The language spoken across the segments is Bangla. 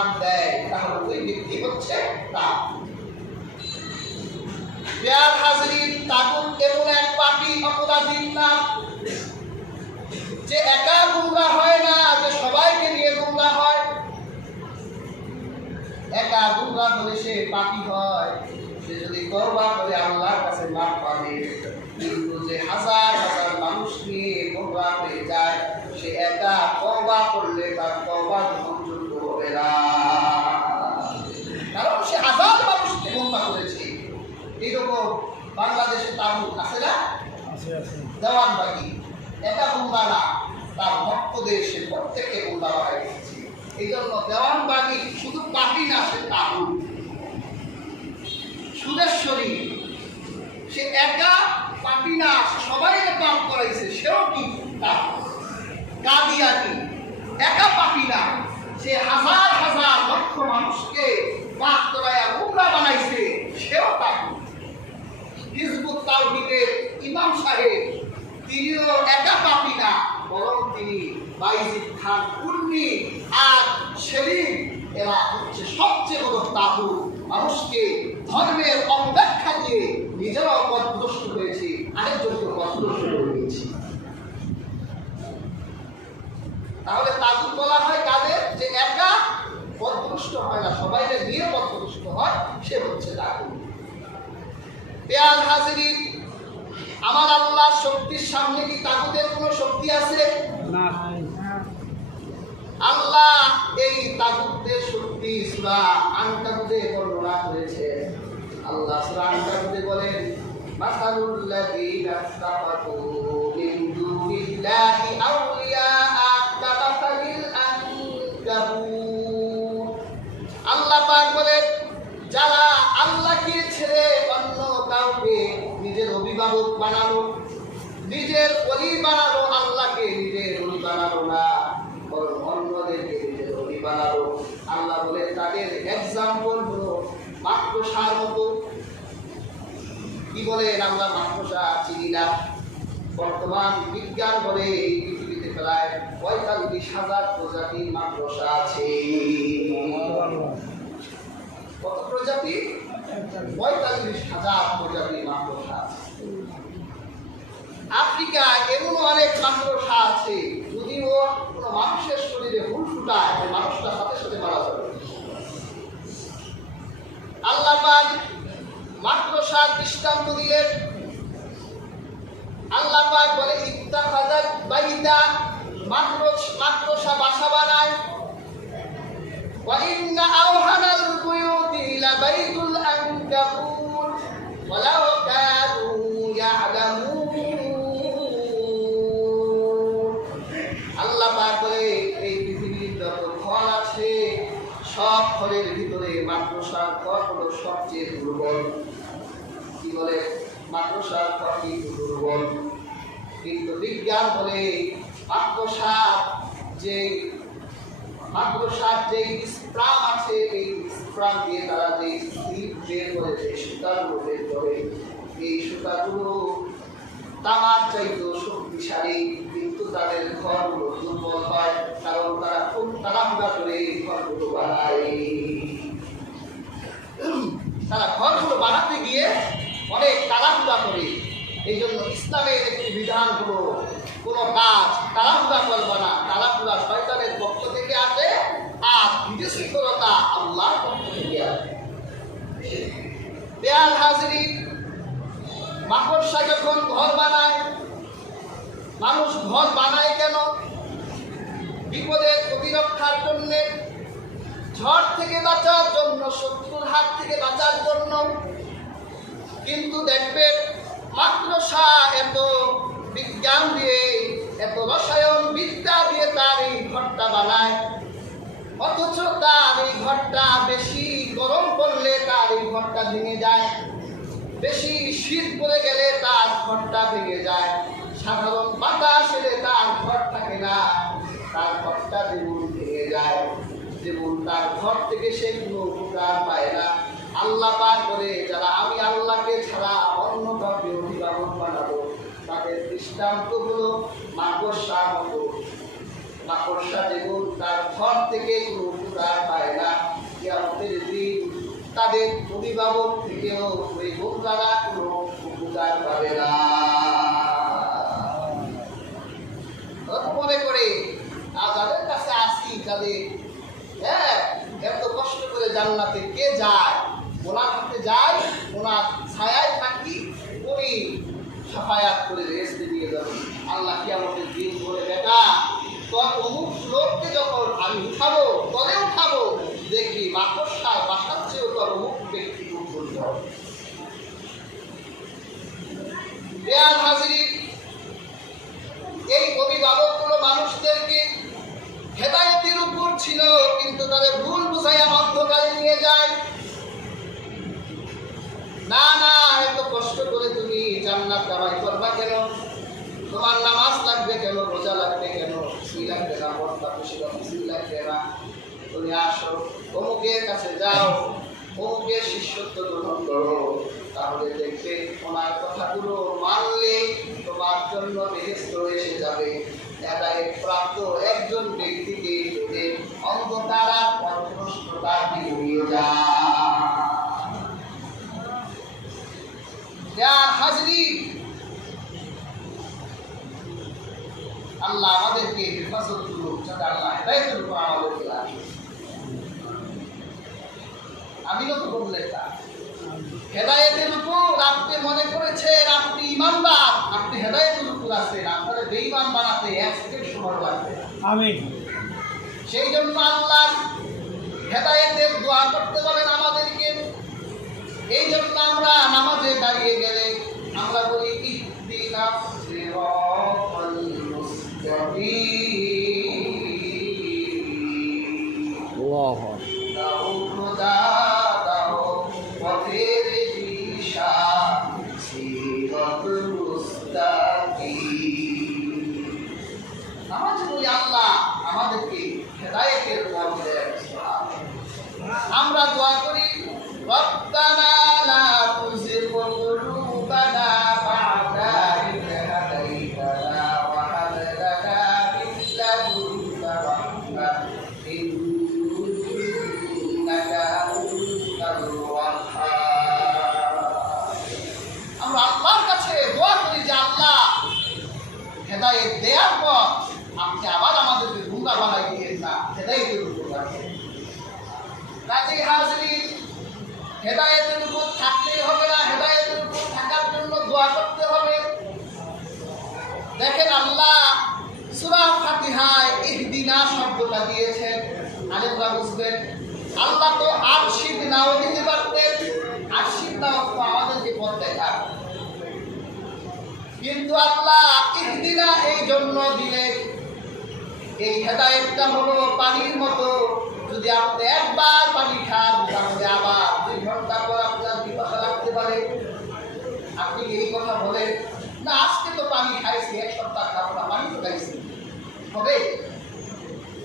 স্থান দেয় তাহলে ওই ব্যক্তি হচ্ছে তাগুত। প্রিয় হাজরিন, তাগুত এমন এক পাপী অপরাধীর নাম যে একা গুমরাহ হয় না, যে সবাইকে নিয়ে গুমরাহ হয়। একা গুমরাহ হলে সে পাপী হয়, সে যদি তওবা করে আল্লাহর কাছে মাফ পাবে। কিন্তু যে হাজার হাজার মানুষ নিয়ে গুমরাহ হয়ে যায়, সে একা তওবা করলে তার তওবা গ্রহণযোগ্য হবে না, কারণ সে হাজার মানুষকে গুমরাহ করেছে। এইরকম বাংলাদেশে তাগুত আছে না? দেওয়ানবাগি একা গুমরাহ না, তার ভক্তদের সে প্রত্যেককে গুমরাহ বানায় দিয়েছে। এই জন্য দেওয়ানবাগি শুধু পাপী না, সে তাগুত। সুরেশ্বরী সে একা পাপী না, সবাইকে পাপ করাইছে, সেও কি তাগুত। কাদিয়ানী একা পাপী না, সে হাজার হাজার লক্ষ মানুষকে পাপ করায়া গুমরাহ বানাইছে, সেও তাগুত। হিজবুত তাওহীদের ইমাম সাহেব তিনিও একা পাপী না, বরং তিনি বাইজিদ খান কুর্নি আর সেলিম, এরা হচ্ছে সবচেয়ে বড় তাগুত। মানুষকে ধর্মের অপব্যাখ্যা দিয়ে নিজেরাও পথভ্রষ্ট হয়েছে, আরেকজনকে পথভ্রষ্ট করে দিয়েছে। তাহলে তাগুত বলা হয় কাদের? যে একা পথভ্রষ্ট হয় না, সবাইকে নিয়ে পথভ্রষ্ট হয়, সে হচ্ছে তাগুত। প্রিয় হাজরিন, আমার আল্লাহর শক্তির সামনে কি তাগুতের কোনো শক্তি আছে? না। আল্লাহ এই তাগুতের শক্তি সূরা আনকাবুতে বর্ণনা করেছে। আল্লাহ সূরা আনকাবুতে বলেন, মাসালুল লাযীনা ইত্তাখাযু মিন দুনিল্লাহি আউলিয়া কামাসালিল আনকাবুত। আল্লাহ পাক বলেন, যারা আল্লাহকে ছেড়ে অন্য কাউকে নিজের অভিভাবক বানালো, নিজের ওলি বানালো, আল্লাহকে নিজের ওলি বানালো না, বরং অন্যদেরকে নিজের ওলি বানালো। আল্লাহ বলে তাদের এক্সাম্পল হলো মাকড়সার মতো। কি বলেন? আমরা মাকড়সা চিনি না। বর্তমান বিজ্ঞান বলে এই পৃথিবীতে প্রায় ৪৫,০০০ প্রজাতির মাকড়সা আছে। কত প্রজাতি? ৪৫,০০০ প্রজাতির মাকড়সা আছে। আফ্রিকা এমন অনেক মাকড়সা আছে, যদিও কোনো মানুষের শরীরে হুল ফুটায়, মানুষটা সাথে সাথে মারা যাবে। আল্লাহ পাক মাকড়সার দৃষ্টান্ত দিলেন। আল্লাহ পাক বলে, ইত্তাখাযাত বাইতা, মাকড়সা বাসা বানায়। ওয়া ইন্না আওহানাল বুয়ুতি লাবাইতুল আনকাবুত ওয়ালাউ কানু ইয়ালামুন। আল্লাহ পাক বলে, এই পৃথিবীর যত ঘর আছে, সব ঘরের ভিতরে মাকড়সার ঘর হলো সবচেয়ে দুর্বল। কি বলে? মাকড়সার ঘরটি দুর্বল। কিন্তু বিজ্ঞান বলে মাকড়সার যে স্প্রাম আছে, এই স্প্রাম দিয়ে তারা যে সিল্ক বের করে, যে সুতাগুলো বের করে, এই সুতাগুলো তামার চাইতেও শক্তিশালী, কিন্তু তাদের ঘরগুলো দুর্বল হয়, কারণ তারা খুব তাড়াহুড়া করে এই ঘরগুলো বানায়। তারা ঘরগুলো বানাতে গিয়ে অনেক তাড়াহুড়া করে। এই জন্য ইসলামের একটি বিধান হলো, কোনো কাজ তাড়াহুড়া করবে না। তাড়াহুড়া শয়তানের পক্ষ থেকে আসে, আর ধীরস্থিরতা আল্লাহর পক্ষ থেকে আসে। প্রিয় হাজরিন, মাকড়সা যখন ঘর বানায়, মানুষ ঘর বানায় কেন? বিপদের প্রতিরক্ষার জন্য, ঝড় থেকে বাঁচার জন্য, শত্রুর হাত থেকে বাঁচার জন্য। কিন্তু দেখবেন মাকড়সা এত বিজ্ঞান দিয়ে, এত রসায়ন বিদ্যা দিয়ে তার এই ঘরটা বানায়, অথচ তার এই ঘরটা বেশি গরম পড়লে তার এই ঘরটা ভেঙে যায়, বেশি শীত পড়ে গেলে তার ঘরটা ভেঙে যায়, সাধারণ বাতাস এলে তার ঘর থাকে না, তার ঘরটা যেমন ভেঙে যায়, যেমন তার ঘর থেকে সে কোনো উপকার পায় না। আল্লাহ পাক বলে, যারা আমি আল্লাহকে ছাড়া অন্য কাউকে অভিভাবক বানাবো, তাদের দৃষ্টান্ত হলো মাকড়সার মতো। মাকড়সা যেমন তার ঘর থেকে কোনো উপকার পায় না, কিয়ামতের দিন তাদের অভিভাবক থেকেও ওই বোনরা কোনো উপকার পাবে না। মনে করে যাদের কাছে আসি, যাদের এত কষ্ট করে জান্নাতে কে যায়, ওনার হাতে যায়, ওনার ছায়ায় থাকি, উনি সাফায়াত করে রেস্টে দিয়ে যাবেন। আল্লাহ কিয়ামতের দিন বলে, বেটা তোর অমুক লোককে যখন আমি উঠাবো, তলে উঠাবো, দেখবি মাকড়সার বাসার চেয়েও তোর অমুক ব্যক্তি উঠতে হবে। এই অভিভাবকগুলো মানুষদেরকে হেদায়েতের উপর ছিল, কিন্তু তাদের ভুল বুঝাইয়া অন্ধকারে নিয়ে যায়। না না, এত কষ্ট করে তুমি জান্নাত কামাই করবা কেন? তোমার নামাজ লাগবে কেন? রোজা লাগবে কেন? কিছুই লাগবে না, বর্তা খুশিরা কিছুই লাগবে না। তুমি আসো, অমুকের কাছে যাও, অমুকের শিষ্যত্ব গ্রহণ করো, তাহলে দেখবে ওনার কথাগুলো মানলে তোমার জন্য বেহেশত এসে যাবে। হেদায়েত প্রাপ্ত একজন ব্যক্তিকে যদি অন্ধকার আর পথভ্রষ্টতা দিয়ে আল্লাহ আমাদেরকে হেফাজত করুক, যাতে আল্লাহ হেদায়েতের উপর আমাদেরকে রাখে। আমি তো বললে তা হেদায়েতের উপর আপনি মনে করেছেন আপনি ইমানদার, আপনি হেদায়েতের উপর আছেন, আপনারা বেঈমান বানাতে এক সেকেন্ড সময় লাগবে। আমিন। সেই জন্য আল্লাহ হেদায়েতের দোয়া করতে বলেন আমাদেরকে। এই জন্য আমরা নামাজে দাঁড়িয়ে গেলে আমরা বলি ইহদিনাস সিরাতাল মুস্তাকিম। আল্লাহু আমাদেরকে হেদায়েতের পথ দেন। আমরা দোয়া করি, রব্বানা লা তুযিগ কুলুবানা বা'দা ইয হাদাইতানা ওয়া হাব লানা মিন লাদুনকা রাহমাহ ইন্নাকা আনতাল ওয়াহ্হাব। আমরা আল্লাহর কাছে দোয়া করি যে আল্লাহ হেদায়েত দেওয়ার পর আপনি আবার আমাদেরকে গুমরা বানাই দিয়েন না, হেদায়েতের উপর রাখেন। কাজী হাজরিন, হেদায়েতের উপর থাকতেই হবে না, হেদায়েতের উপর থাকার জন্য দোয়া করতে হবে। দেখেন আল্লাহ সূরা ফাতিহায় ইহদিনা শব্দটা দিয়েছেন, আলেমরা বুঝবেন। আল্লাহ তো আরশিদ নাও দিতে পারতেন, আরশিদ নাও তো আমাদেরকে পথ দেখান, কিন্তু আল্লাহ ইহদিনা এই জন্য দিলেন। এই হেদায়েতটা হলো পানির মতো, যদি আপনি একবার পানি খান তাহলে আবার 2 ঘন্টা পর আপনার পিপাসা লাগতে পারে। আপনি এই কথা বলেন না, আজকে তো পানি খাইছি, 1 সপ্তাহ খাবো না, পানি তো খাইছি, হবে?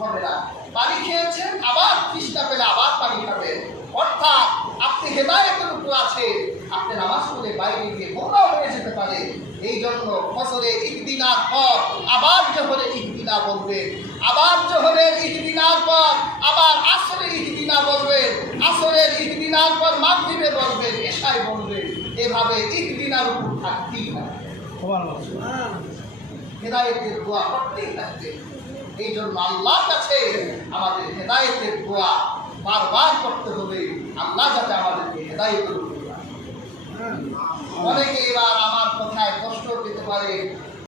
হবে না। পানি খেয়েছেন, আবার তৃষ্ণা পেলে আবার পানি খাবেন। অর্থাৎ আপনি হেদায়েতের উপর আছেন, আপনি নামাজ পড়ে বাইরে গিয়ে গোমরাহ হয়ে যেতে পারে। এই জন্য ফজরে ইহদিনার পর আবার জোহরে ইহদিনা বলবেন, আবার জোহরের ইহদিনার পর আবার আসরে ইহদিনা বলবেন, আসরের ইহদিনার পর মাগরিবে বলবেন, এশায় বলবেন। এভাবে ইহদিনার উপর থাকতেই থাকবে, হেদায়েতের দোয়া করতেই থাকবে। এই জন্য আল্লাহর কাছে আমাদের হেদায়েতের দোয়া বারবার করতে হবে, আল্লাহ যাতে আমাদেরকে হেদায়েতের উপর রাখে। অনেকে এবার আমার কথায় কষ্ট পেতে পারে,